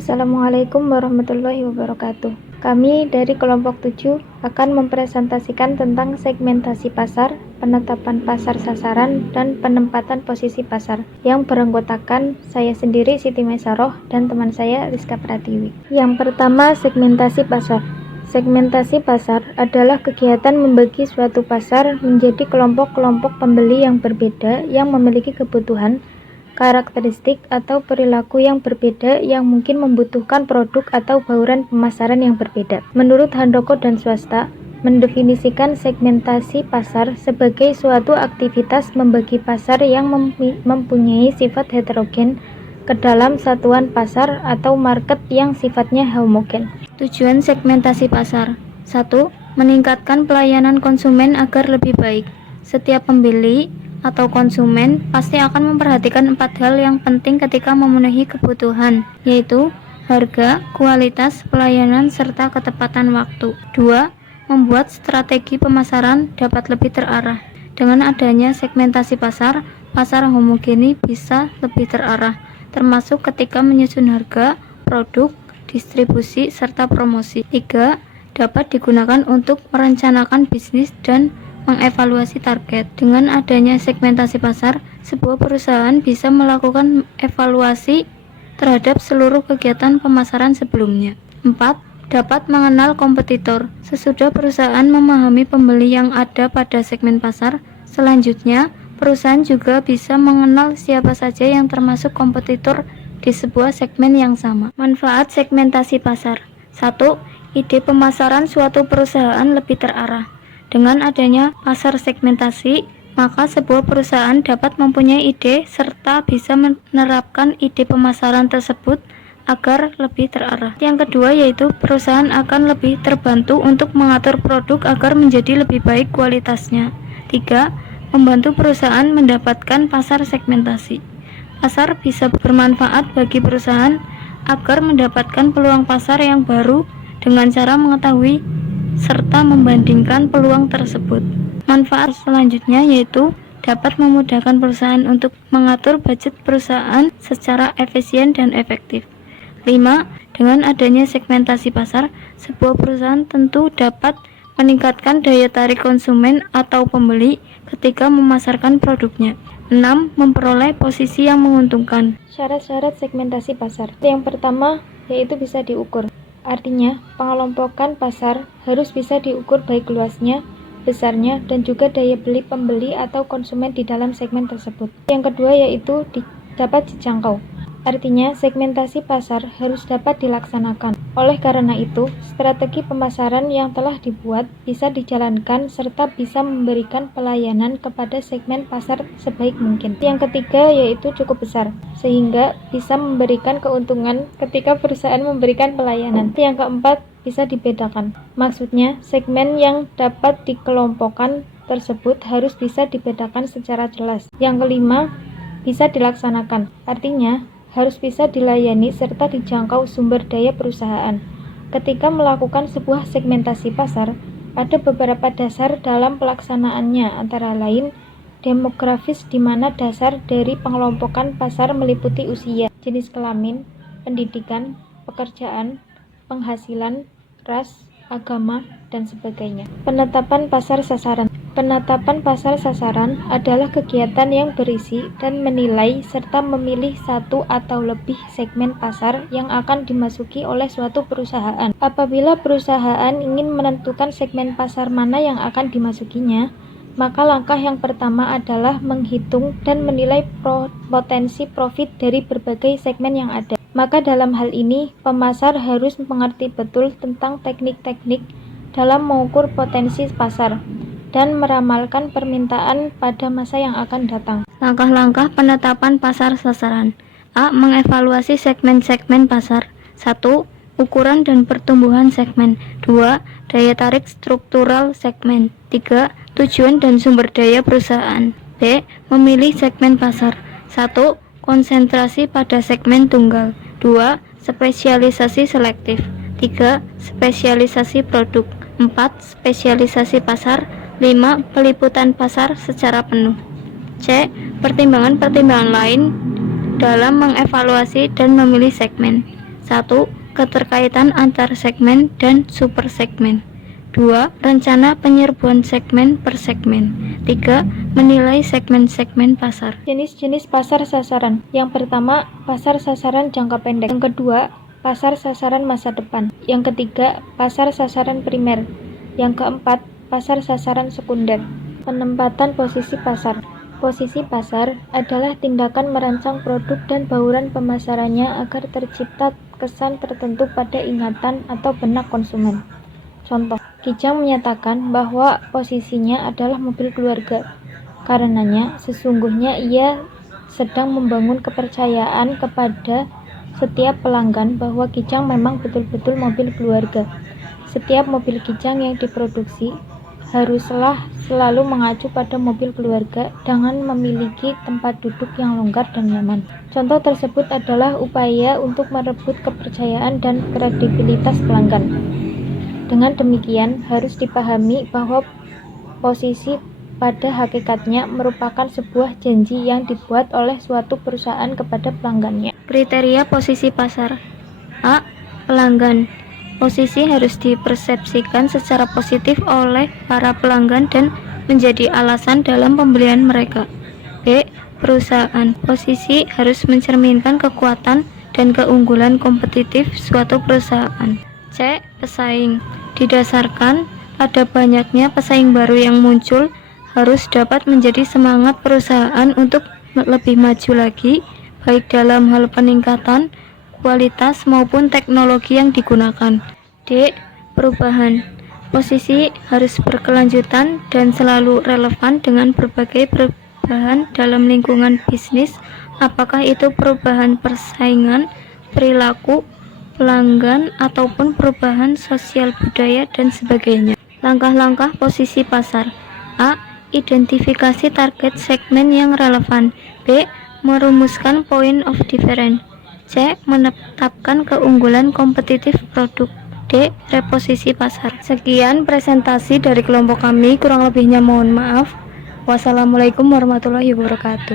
Assalamualaikum warahmatullahi wabarakatuh. Kami dari kelompok 7 akan mempresentasikan tentang segmentasi pasar, penetapan pasar sasaran, dan penempatan posisi pasar yang beranggotakan saya sendiri Siti Mesaroh dan teman saya Rizka Pratiwi. Yang pertama, segmentasi pasar. Segmentasi pasar adalah kegiatan membagi suatu pasar menjadi kelompok-kelompok pembeli yang berbeda yang memiliki kebutuhan, karakteristik atau perilaku yang berbeda yang mungkin membutuhkan produk atau bauran pemasaran yang berbeda. Menurut Handoko dan swasta, mendefinisikan segmentasi pasar sebagai suatu aktivitas membagi pasar yang mempunyai sifat heterogen ke dalam satuan pasar atau market yang sifatnya homogen. Tujuan segmentasi pasar: 1. Meningkatkan pelayanan konsumen agar lebih baik. Setiap pembeli atau konsumen pasti akan memperhatikan 4 hal yang penting ketika memenuhi kebutuhan, yaitu harga, kualitas, pelayanan, serta ketepatan waktu. 2. Membuat strategi pemasaran dapat lebih terarah. Dengan adanya segmentasi pasar, pasar homogeni bisa lebih terarah, termasuk ketika menyusun harga, produk, distribusi, serta promosi. 3. Dapat digunakan untuk merencanakan bisnis dan mengevaluasi target. Dengan adanya segmentasi pasar, sebuah perusahaan bisa melakukan evaluasi terhadap seluruh kegiatan pemasaran sebelumnya. 4. Dapat mengenal kompetitor. Sesudah perusahaan memahami pembeli yang ada pada segmen pasar, selanjutnya perusahaan juga bisa mengenal siapa saja yang termasuk kompetitor di sebuah segmen yang sama. Manfaat segmentasi pasar: 1. Ide pemasaran suatu perusahaan lebih terarah. Dengan adanya pasar segmentasi, maka sebuah perusahaan dapat mempunyai ide serta bisa menerapkan ide pemasaran tersebut agar lebih terarah. Yang kedua yaitu perusahaan akan lebih terbantu untuk mengatur produk agar menjadi lebih baik kualitasnya. 3. Membantu perusahaan mendapatkan pasar segmentasi. Pasar bisa bermanfaat bagi perusahaan agar mendapatkan peluang pasar yang baru dengan cara mengetahui serta membandingkan peluang tersebut. Manfaat selanjutnya yaitu dapat memudahkan perusahaan untuk mengatur budget perusahaan secara efisien dan efektif. 5. Dengan adanya segmentasi pasar, sebuah perusahaan tentu dapat meningkatkan daya tarik konsumen atau pembeli ketika memasarkan produknya. 6. Memperoleh posisi yang menguntungkan. Syarat-syarat segmentasi pasar. Yang pertama yaitu bisa diukur. Artinya, pengelompokan pasar harus bisa diukur baik luasnya, besarnya, dan juga daya beli pembeli atau konsumen di dalam segmen tersebut. Yang kedua yaitu dapat dijangkau. Artinya, segmentasi pasar harus dapat dilaksanakan. Oleh karena itu, strategi pemasaran yang telah dibuat bisa dijalankan serta bisa memberikan pelayanan kepada segmen pasar sebaik mungkin. Yang ketiga yaitu cukup besar, sehingga bisa memberikan keuntungan ketika perusahaan memberikan pelayanan. Yang keempat, bisa dibedakan. Maksudnya, segmen yang dapat dikelompokkan tersebut harus bisa dibedakan secara jelas. Yang kelima, bisa dilaksanakan. Artinya, harus bisa dilayani serta dijangkau sumber daya perusahaan. Ketika melakukan sebuah segmentasi pasar, ada beberapa dasar dalam pelaksanaannya, antara lain demografis, di mana dasar dari pengelompokan pasar meliputi usia, jenis kelamin, pendidikan, pekerjaan, penghasilan, ras, agama, dan sebagainya. Penetapan pasar sasaran. Penetapan pasar sasaran adalah kegiatan yang berisi dan menilai serta memilih satu atau lebih segmen pasar yang akan dimasuki oleh suatu perusahaan. Apabila perusahaan ingin menentukan segmen pasar mana yang akan dimasukinya, maka langkah yang pertama adalah menghitung dan menilai potensi profit dari berbagai segmen yang ada. Maka dalam hal ini, pemasar harus mengerti betul tentang teknik-teknik dalam mengukur potensi pasar dan meramalkan permintaan pada masa yang akan datang. Langkah-langkah penetapan pasar sasaran. A. Mengevaluasi segmen-segmen pasar. 1. Ukuran dan pertumbuhan segmen. 2. Daya tarik struktural segmen. 3. Tujuan dan sumber daya perusahaan. B. Memilih segmen pasar. 1. Konsentrasi pada segmen tunggal. 2. Spesialisasi selektif. 3. Spesialisasi produk. 4. Spesialisasi pasar. 5. Peliputan pasar secara penuh. C. Pertimbangan-pertimbangan lain dalam mengevaluasi dan memilih segmen. 1. Keterkaitan antar segmen dan supersegmen. 2. Rencana penyerbuan segmen per segmen. 3. Menilai segmen-segmen pasar. Jenis-jenis pasar sasaran. Yang pertama, pasar sasaran jangka pendek. Yang kedua, pasar sasaran masa depan. Yang ketiga, pasar sasaran primer. Yang keempat, pasar sasaran sekunder. Penempatan posisi pasar. Posisi pasar adalah tindakan merancang produk dan bauran pemasarannya agar tercipta kesan tertentu pada ingatan atau benak konsumen. Contoh, Kijang menyatakan bahwa posisinya adalah mobil keluarga. Karenanya, sesungguhnya ia sedang membangun kepercayaan kepada setiap pelanggan bahwa Kijang memang betul-betul mobil keluarga. Setiap mobil Kijang yang diproduksi haruslah selalu mengacu pada mobil keluarga dengan memiliki tempat duduk yang longgar dan nyaman. Contoh tersebut adalah upaya untuk merebut kepercayaan dan kredibilitas pelanggan. Dengan demikian, harus dipahami bahwa posisi pada hakikatnya merupakan sebuah janji yang dibuat oleh suatu perusahaan kepada pelanggannya. Kriteria posisi pasar. A. Pelanggan. Posisi harus dipersepsikan secara positif oleh para pelanggan dan menjadi alasan dalam pembelian mereka. B. Perusahaan. Posisi harus mencerminkan kekuatan dan keunggulan kompetitif suatu perusahaan. C. Pesaing. Didasarkan pada banyaknya pesaing baru yang muncul, harus dapat menjadi semangat perusahaan untuk lebih maju lagi, baik dalam hal peningkatan kualitas maupun teknologi yang digunakan. D. Perubahan. Posisi harus berkelanjutan dan selalu relevan dengan berbagai perubahan dalam lingkungan bisnis, apakah itu perubahan persaingan, perilaku, pelanggan, ataupun perubahan sosial budaya dan sebagainya. Langkah-langkah posisi pasar. A. Identifikasi target segmen yang relevan. B. Merumuskan point of difference. C. Menetapkan keunggulan kompetitif produk. D. Reposisi pasar. Sekian presentasi dari kelompok kami, kurang lebihnya mohon maaf. Wassalamualaikum warahmatullahi wabarakatuh.